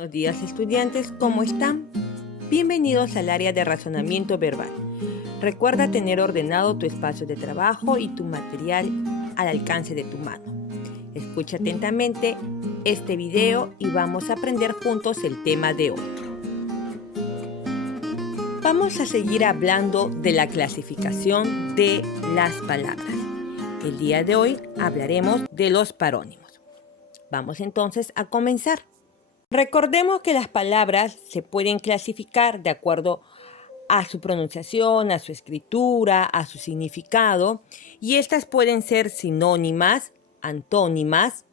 Buenos días estudiantes, ¿cómo están? Bienvenidos al área de razonamiento verbal. Recuerda tener ordenado tu espacio de trabajo y tu material al alcance de tu mano. Escucha atentamente este video y vamos a aprender juntos el tema de hoy. Vamos a seguir hablando de la clasificación de las palabras. El día de hoy hablaremos de los parónimos. Vamos entonces a comenzar. Recordemos que las palabras se pueden clasificar de acuerdo a su pronunciación, a su escritura, a su significado, y estas pueden ser sinónimas, antónimas,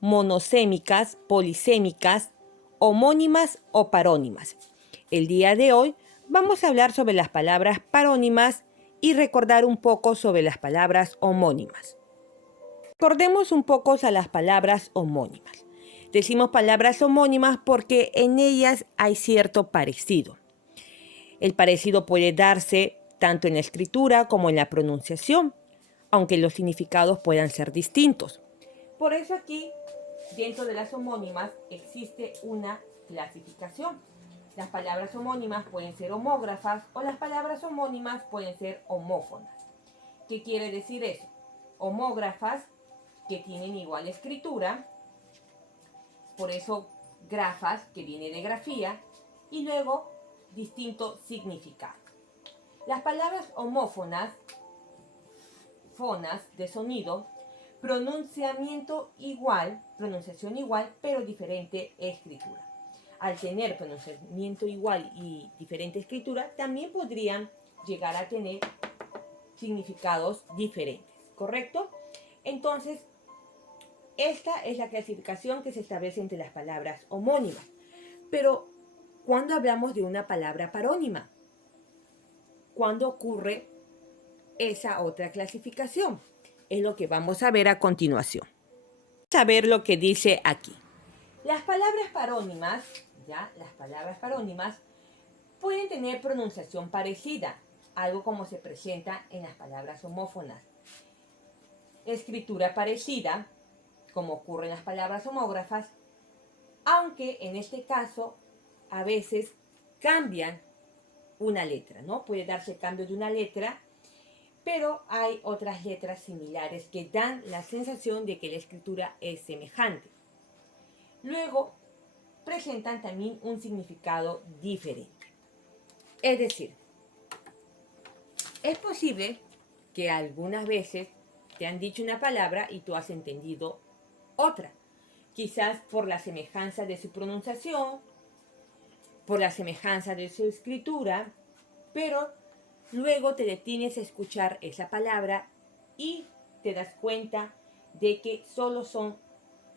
monosémicas, polisémicas, homónimas o parónimas. El día de hoy vamos a hablar sobre las palabras parónimas y recordar un poco sobre las palabras homónimas. Recordemos un poco a las palabras homónimas. Decimos palabras homónimas porque en ellas hay cierto parecido. El parecido puede darse tanto en la escritura como en la pronunciación, aunque los significados puedan ser distintos. Por eso aquí, dentro de las homónimas, existe una clasificación. Las palabras homónimas pueden ser homógrafas o las palabras homónimas pueden ser homófonas. ¿Qué quiere decir eso? Homógrafas que tienen igual escritura, por eso grafas, que viene de grafía, y luego distinto significado. Las palabras homófonas, fonas de sonido, pronunciación igual, pero diferente escritura. Al tener pronunciamiento igual y diferente escritura, también podrían llegar a tener significados diferentes, ¿correcto? Entonces, esta es la clasificación que se establece entre las palabras homónimas. Pero, ¿cuándo hablamos de una palabra parónima? ¿Cuándo ocurre esa otra clasificación? Es lo que vamos a ver a continuación. Vamos a ver lo que dice aquí. Las palabras parónimas, pueden tener pronunciación parecida, algo como se presenta en las palabras homófonas. Escritura parecida, como ocurre en las palabras homógrafas, aunque en este caso a veces cambian una letra, ¿no? Puede darse cambio de una letra, pero hay otras letras similares que dan la sensación de que la escritura es semejante. Luego, presentan también un significado diferente. Es decir, es posible que algunas veces te han dicho una palabra y tú has entendido otra. Quizás por la semejanza de su pronunciación, por la semejanza de su escritura, pero luego te detienes a escuchar esa palabra y te das cuenta de que solo son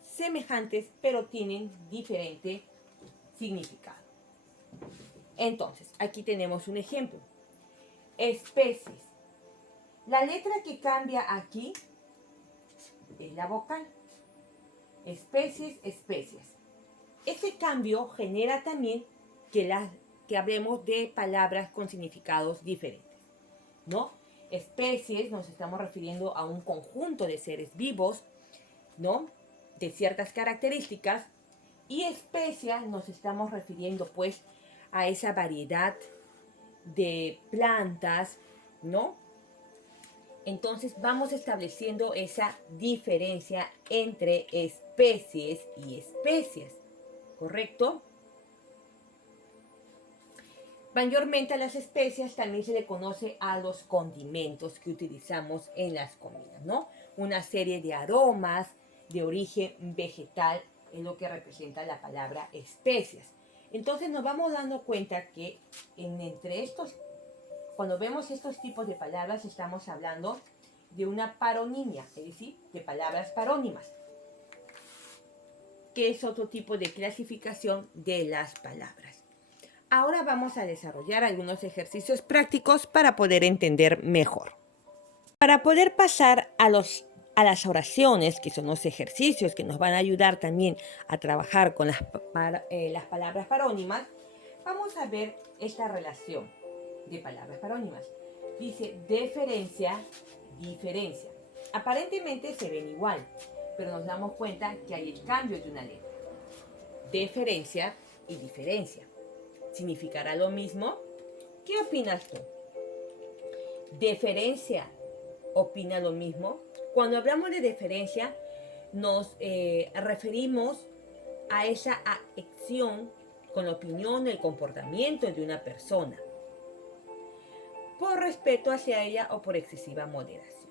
semejantes, pero tienen diferente significado. Entonces, aquí tenemos un ejemplo. Especies. La letra que cambia aquí es la vocal. Especies, especies. Ese cambio genera también que hablemos de palabras con significados diferentes, ¿no? Especies nos estamos refiriendo a un conjunto de seres vivos, ¿no? De ciertas características, y especias nos estamos refiriendo pues a esa variedad de plantas, ¿no? Entonces vamos estableciendo esa diferencia entre especies y especies, ¿correcto? Mayormente a las especias también se le conoce a los condimentos que utilizamos en las comidas, ¿no? Una serie de aromas de origen vegetal es lo que representa la palabra especias. Entonces nos vamos dando cuenta que cuando vemos estos tipos de palabras estamos hablando de una paronimia, es decir, de palabras parónimas, que es otro tipo de clasificación de las palabras. Ahora vamos a desarrollar algunos ejercicios prácticos para poder entender mejor. Para poder pasar a las oraciones, que son los ejercicios que nos van a ayudar también a trabajar con las palabras parónimas, vamos a ver esta relación de palabras parónimas. Dice deferencia, diferencia. Aparentemente se ven igual, pero nos damos cuenta que hay el cambio de una letra. deferencia y diferencia. ¿Significará lo mismo? ¿Qué opinas tú? ¿Deferencia opina lo mismo? Cuando hablamos de deferencia, nos referimos a esa acción con la opinión, el comportamiento de una persona, por respeto hacia ella o por excesiva moderación,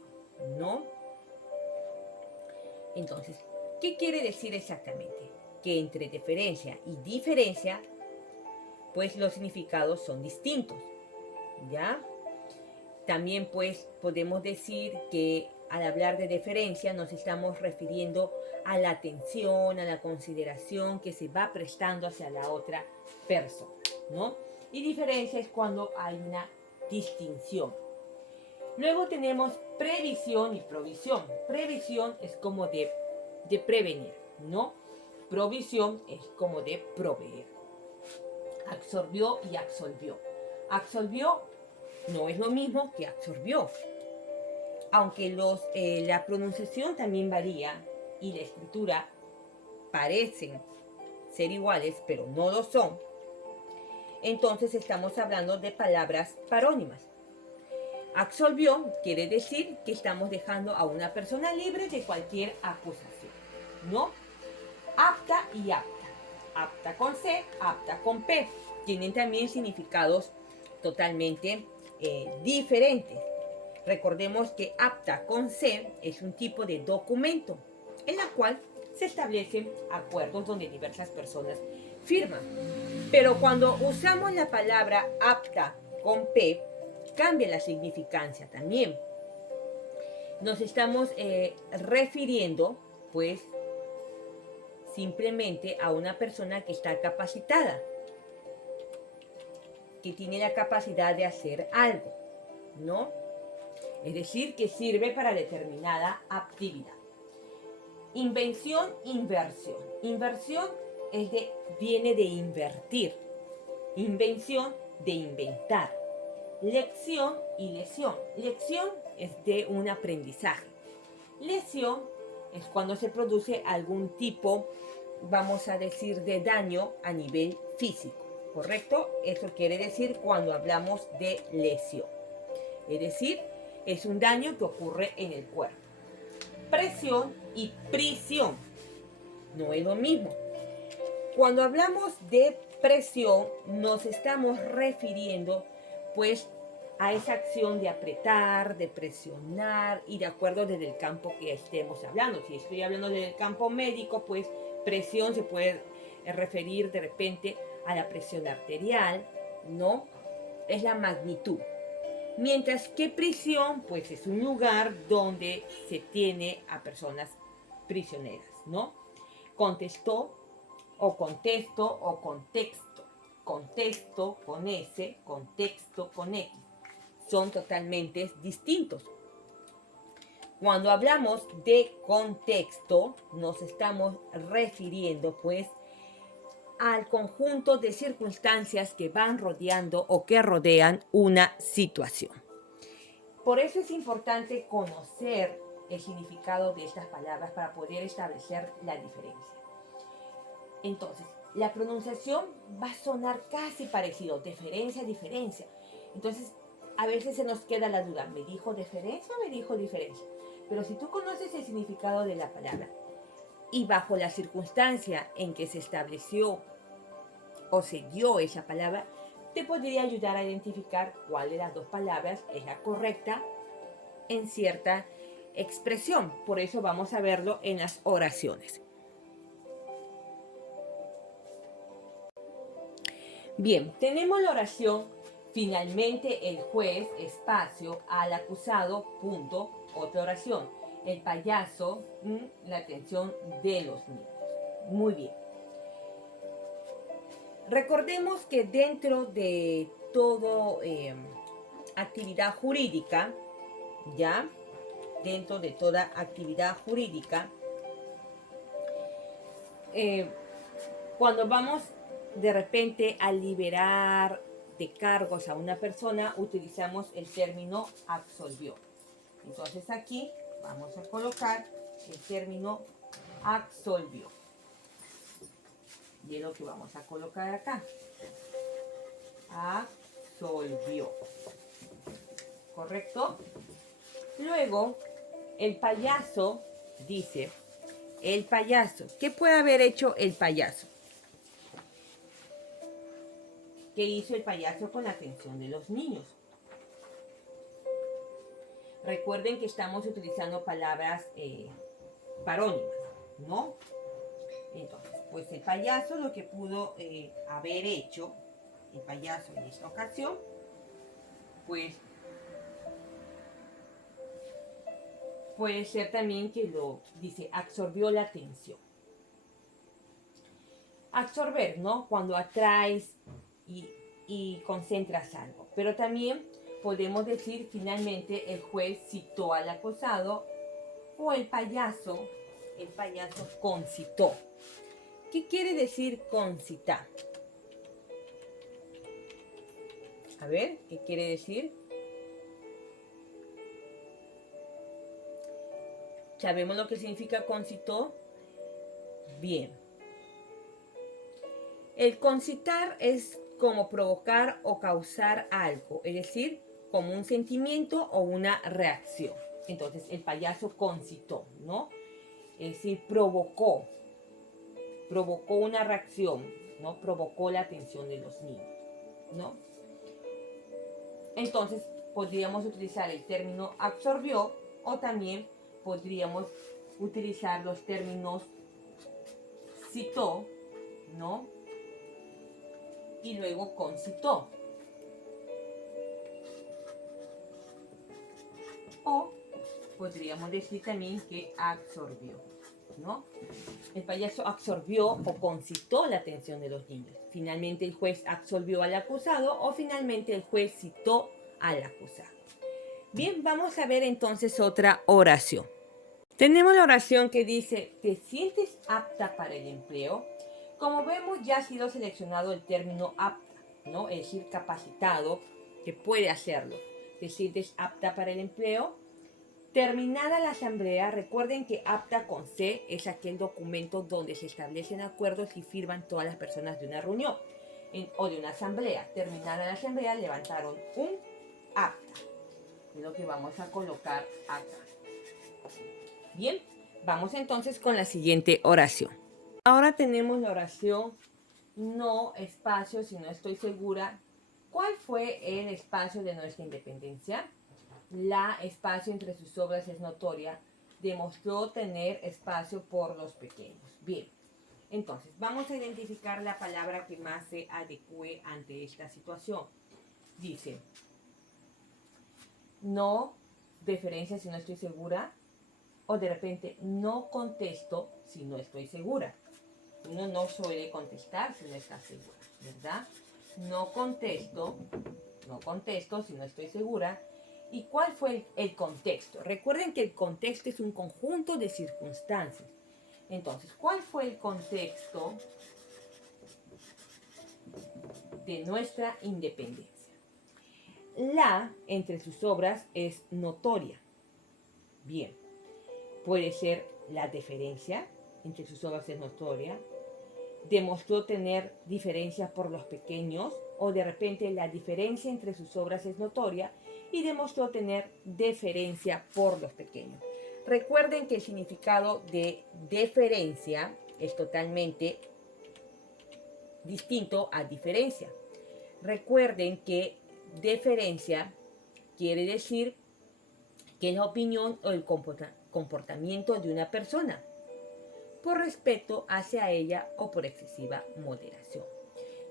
¿no? Entonces, ¿qué quiere decir exactamente? Que entre deferencia y diferencia, pues los significados son distintos, ¿ya? También pues podemos decir que al hablar de deferencia nos estamos refiriendo a la atención, a la consideración que se va prestando hacia la otra persona, ¿no? Y diferencia es cuando hay una distinción. Luego tenemos previsión y provisión. Previsión es como de prevenir, ¿no? Provisión es como de proveer. Absorbió y absolvió. Absolvió no es lo mismo que absorbió. Aunque la pronunciación también varía y la escritura parecen ser iguales, pero no lo son, entonces estamos hablando de palabras parónimas. Absolvió quiere decir que estamos dejando a una persona libre de cualquier acusación, ¿no? Apta y apta. Apta con C, apta con P. Tienen también significados totalmente diferentes. Recordemos que apta con C es un tipo de documento en la cual se establecen acuerdos donde diversas personas firman. Pero cuando usamos la palabra apta con P, cambia la significancia también. Nos estamos refiriendo, pues, simplemente a una persona que está capacitada, que tiene la capacidad de hacer algo, ¿no? Es decir, que sirve para determinada actividad. Invención, inversión. Inversión viene de invertir. Invención, de inventar. Lección y lesión. Lección es de un aprendizaje. Lesión es cuando se produce algún tipo, vamos a decir, de daño a nivel físico, ¿correcto? Eso quiere decir cuando hablamos de lesión. Es decir, es un daño que ocurre en el cuerpo. Presión y prisión no es lo mismo. Cuando hablamos de presión, nos estamos refiriendo, pues, a esa acción de apretar, de presionar y de acuerdo desde el campo que estemos hablando. Si estoy hablando del campo médico, pues presión se puede referir de repente a la presión arterial, ¿no? Es la magnitud. Mientras que prisión, pues es un lugar donde se tiene a personas prisioneras, ¿no? Contestó o contesto o contexto. Contexto con S, contexto con X. Son totalmente distintos. Cuando hablamos de contexto, nos estamos refiriendo pues al conjunto de circunstancias que van rodeando o que rodean una situación. Por eso es importante conocer el significado de estas palabras para poder establecer la diferencia. Entonces, la pronunciación va a sonar casi parecido, deferencia, diferencia. Entonces, a veces se nos queda la duda, ¿me dijo deferencia o me dijo diferencia? Pero si tú conoces el significado de la palabra y bajo la circunstancia en que se estableció o se dio esa palabra, te podría ayudar a identificar cuál de las dos palabras es la correcta en cierta expresión. Por eso vamos a verlo en las oraciones. Bien, tenemos la oración: finalmente el juez, espacio, al acusado, punto, otra oración. El payaso, la atención de los niños. Muy bien. Recordemos que dentro de todo actividad jurídica, ¿ya? Dentro de toda actividad jurídica, cuando vamos de repente a liberar de cargos a una persona, utilizamos el término absolvió. Entonces aquí vamos a colocar el término absolvió. Y es lo que vamos a colocar acá. Absolvió. ¿Correcto? Luego, el payaso dice, el payaso. ¿Qué puede haber hecho el payaso? ¿Qué hizo el payaso con la atención de los niños? Recuerden que estamos utilizando palabras parónimas, ¿no? Entonces, pues el payaso lo que pudo haber hecho, el payaso en esta ocasión, pues puede ser también que lo dice, absorbió la atención. Absorber, ¿no? Cuando atraes y concentras algo. Pero también podemos decir, finalmente, el juez citó al acusado o el payaso concitó. ¿Qué quiere decir concitar? A ver, ¿qué quiere decir? ¿Sabemos lo que significa concitó? Bien. El concitar es como provocar o causar algo, es decir, como un sentimiento o una reacción. Entonces, el payaso concitó, ¿no? Es decir, provocó una reacción, ¿no? Provocó la atención de los niños, ¿no? Entonces, podríamos utilizar el término absorbió o también podríamos utilizar los términos citó, ¿no? Y luego concitó. O podríamos decir también que absorbió, ¿no? El payaso absorbió o concitó la atención de los niños. Finalmente el juez absolvió al acusado o finalmente el juez citó al acusado. Bien, vamos a ver entonces otra oración. Tenemos la oración que dice, ¿te sientes apta para el empleo? Como vemos, ya ha sido seleccionado el término apta, ¿no? Es decir, capacitado, que puede hacerlo. ¿Te sientes apta para el empleo? Terminada la asamblea, recuerden que apta con C es aquel documento donde se establecen acuerdos y firman todas las personas de una reunión o de una asamblea. Terminada la asamblea, levantaron un apta. Es lo que vamos a colocar acá. Bien, vamos entonces con la siguiente oración. Ahora tenemos la oración no espacio, si no estoy segura. ¿Cuál fue el espacio de nuestra independencia? La espacio entre sus obras es notoria. Demostró tener espacio por los pequeños. Bien, entonces vamos a identificar la palabra que más se adecue ante esta situación. Dice, no deferencia si no estoy segura. O de repente, no contesto si no estoy segura. Uno no suele contestar si no está segura, ¿verdad? No contesto si no estoy segura. ¿Y cuál fue el contexto? Recuerden que el contexto es un conjunto de circunstancias. Entonces, ¿cuál fue el contexto de nuestra independencia? La entre sus obras es notoria. Bien. Puede ser la deferencia, entre sus obras es notoria. Demostró tener diferencias por los pequeños, o de repente la diferencia entre sus obras es notoria y demostró tener deferencia por los pequeños. Recuerden que el significado de deferencia es totalmente distinto a diferencia. Recuerden que deferencia quiere decir que es la opinión o el comportamiento de una persona por respeto hacia ella o por excesiva moderación.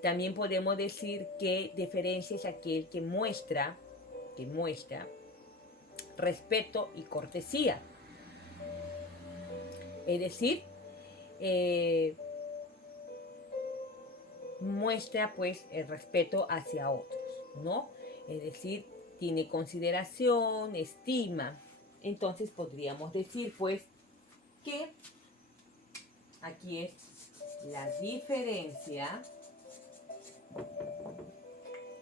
También podemos decir que deferencia es aquel que muestra respeto y cortesía. Es decir, muestra pues el respeto hacia otros, ¿no? Es decir, tiene consideración, estima. Entonces podríamos decir pues que aquí es la diferencia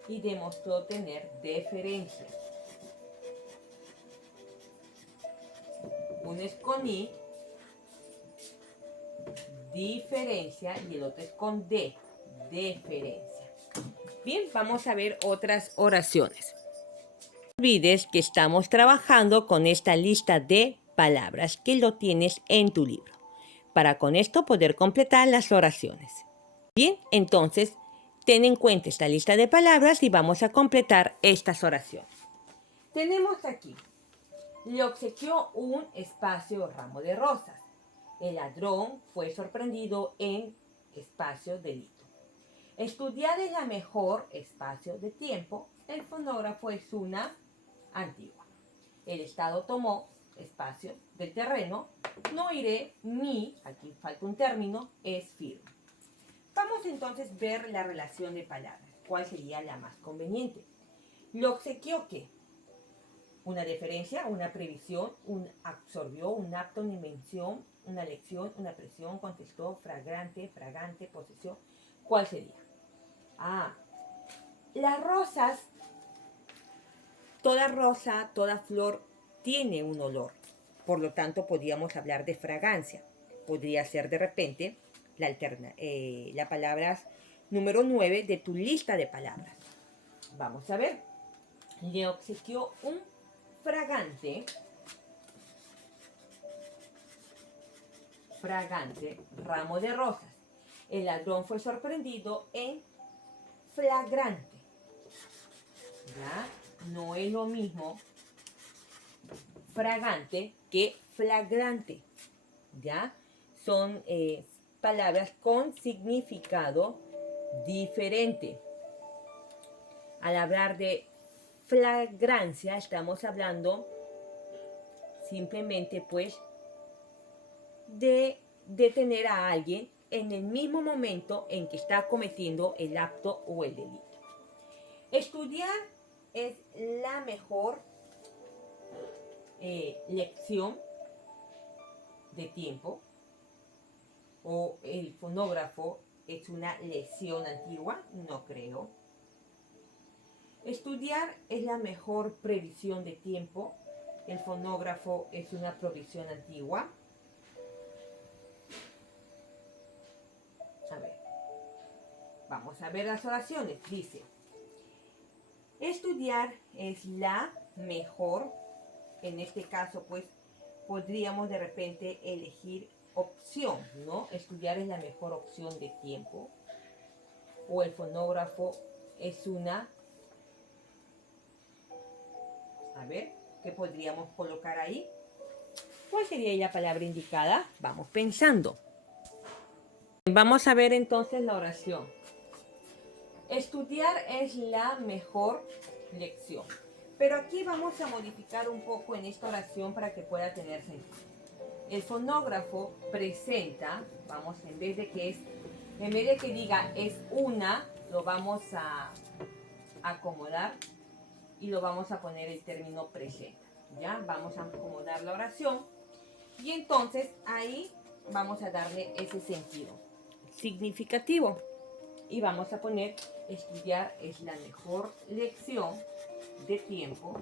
y demostró tener deferencia. Un es con I, diferencia, y el otro es con D, deferencia. Bien, vamos a ver otras oraciones. No olvides que estamos trabajando con esta lista de palabras que lo tienes en tu libro, para con esto poder completar las oraciones. Bien, entonces, ten en cuenta esta lista de palabras y vamos a completar estas oraciones. Tenemos aquí, le obsequió un espacio ramo de rosas. El ladrón fue sorprendido en espacio delito. Estudiar es la mejor espacio de tiempo. El fonógrafo es una antigua. El Estado tomó espacio del terreno. No iré, mi, aquí falta un término, es firme. Vamos entonces a ver la relación de palabras. ¿Cuál sería la más conveniente? ¿Le obsequió qué? Una deferencia, una previsión, absorbió, un apto, una invención, una lección, una presión, contestó, fragante, posesión. ¿Cuál sería? Las rosas, toda rosa, toda flor tiene un olor. Por lo tanto, podríamos hablar de fragancia. Podría ser de repente la palabra número 9 de tu lista de palabras. Vamos a ver. Le obsequió un fragante ramo de rosas. El ladrón fue sorprendido en flagrante. ¿Ya? No es lo mismo fragante que flagrante. ¿Ya? Son palabras con significado diferente. Al hablar de flagrancia estamos hablando simplemente pues de detener a alguien en el mismo momento en que está cometiendo el acto o el delito. Estudiar es la mejor lección de tiempo, o el fonógrafo es una lesión antigua, no creo. Estudiar es la mejor previsión de tiempo, el fonógrafo es una provisión antigua. A ver, vamos a ver las oraciones. Dice, estudiar es la mejor, en este caso pues podríamos de repente elegir opción, ¿no? Estudiar es la mejor opción de tiempo, o el fonógrafo es una... A ver, ¿qué podríamos colocar ahí? ¿Cuál sería la palabra indicada? Vamos pensando. Vamos a ver entonces la oración. Estudiar es la mejor lección. Pero aquí vamos a modificar un poco en esta oración para que pueda tener sentido. El fonógrafo presenta, vamos, en vez de que diga es una, lo vamos a acomodar y lo vamos a poner el término presenta. ¿Ya? Vamos a acomodar la oración y entonces ahí vamos a darle ese sentido significativo. Y vamos a poner, estudiar es la mejor lección de tiempo.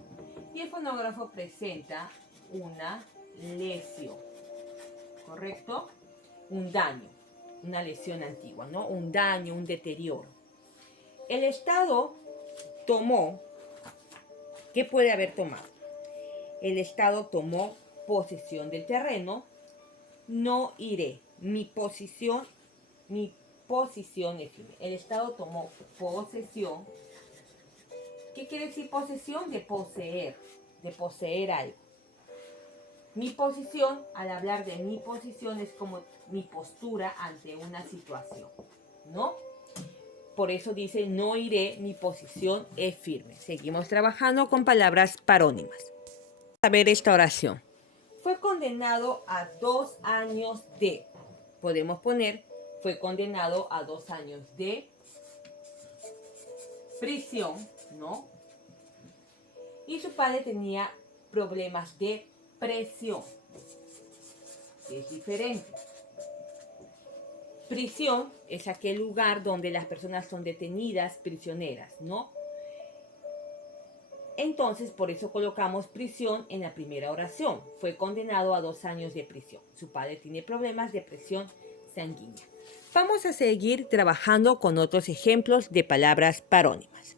Y el fonógrafo presenta una lesión. ¿Correcto? Un daño, una lesión antigua, ¿no? Un daño, un deterioro. El Estado tomó, ¿qué puede haber tomado? El Estado tomó posesión del terreno. No iré. Mi posición es firme. El Estado tomó posesión. ¿Qué quiere decir posesión? De poseer algo. Mi posición, al hablar de mi posición, es como mi postura ante una situación, ¿no? Por eso dice, no iré, mi posición es firme. Seguimos trabajando con palabras parónimas. Vamos a ver esta oración. Fue condenado a 2 años de... Podemos poner, fue condenado a 2 años de prisión, ¿no? Y su padre tenía problemas de presión. Es diferente. Prisión es aquel lugar donde las personas son detenidas, prisioneras, ¿no? Entonces, por eso colocamos prisión en la primera oración. Fue condenado a 2 años de prisión. Su padre tiene problemas de presión sanguínea. Vamos a seguir trabajando con otros ejemplos de palabras parónimas.